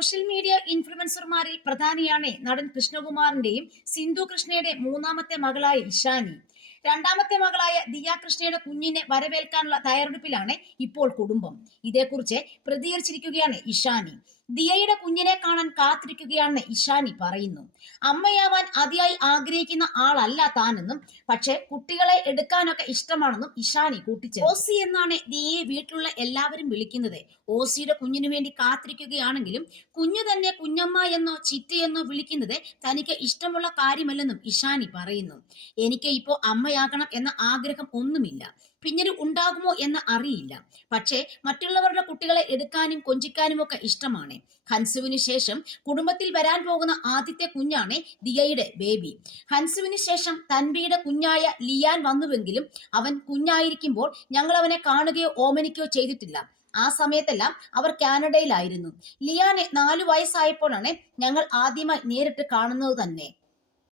Social media ഇൻഫ്ലുവൻസർമാരിൽ പ്രധാനിയാണ് നടൻ കൃഷ്ണകുമാറിന്റെയും സിന്ധു കൃഷ്ണയുടെ മൂന്നാമത്തെ മകളായ ഇഷാനി. രണ്ടാമത്തെ മകളായ ദിയ കൃഷ്ണയുടെ കുഞ്ഞിനെ വരവേൽക്കാനുള്ള തയ്യാറെടുപ്പിലാണ് ഇപ്പോൾ കുടുംബം. ഇതേക്കുറിച്ച് പ്രതികരിച്ചിരിക്കുകയാണ് ഇഷാനി. ദിയയുടെ കുഞ്ഞിനെ കാണാൻ കാത്തിരിക്കുകയാണെന്ന് ഇഷാനി പറയുന്നു. അമ്മയാവാൻ അതിയായി ആഗ്രഹിക്കുന്ന ആളല്ല താനെന്നും പക്ഷെ കുട്ടികളെ എടുക്കാനൊക്കെ ഇഷ്ടമാണെന്നും ഇഷാനി കൂട്ടിച്ചേർത്തു. ഓസി എന്നാണ് ദിയയെ വീട്ടിലുള്ള എല്ലാവരും വിളിക്കുന്നത്. ഓസിയുടെ കുഞ്ഞിനു വേണ്ടി കാത്തിരിക്കുകയാണെങ്കിലും കുഞ്ഞു തന്നെ കുഞ്ഞമ്മ എന്നോ ചിറ്റയെന്നോ വിളിക്കുന്നത് തനിക്ക് ഇഷ്ടമുള്ള കാര്യമല്ലെന്നും ഇഷാനി പറയുന്നു. എനിക്ക് ഇപ്പോ അമ്മയാകണം എന്ന ആഗ്രഹം ഒന്നുമില്ല. പിന്നീട് ഉണ്ടാകുമോ എന്ന് അറിയില്ല. പക്ഷേ മറ്റുള്ളവരുടെ കുട്ടികളെ എടുക്കാനും കൊഞ്ചിക്കാനും ഒക്കെ ഇഷ്ടമാണ്. ഹൻസുവിന് ശേഷം കുടുംബത്തിൽ വരാൻ പോകുന്ന ആദ്യത്തെ കുഞ്ഞാണ് ദിയയുടെ ബേബി. ഹൻസുവിന് ശേഷം തൻവിയുടെ കുഞ്ഞായ ലിയാൻ വന്നുവെങ്കിലും അവൻ കുഞ്ഞായിരിക്കുമ്പോൾ ഞങ്ങൾ അവനെ കാണുകയോ ഓമനിക്കോ ചെയ്തിട്ടില്ല. ആ സമയത്തെല്ലാം അവർ കാനഡയിലായിരുന്നു. ലിയാനെ നാലു വയസ്സായപ്പോഴാണ് ഞങ്ങൾ ആദ്യമായി നേരിട്ട് കാണുന്നത് തന്നെ.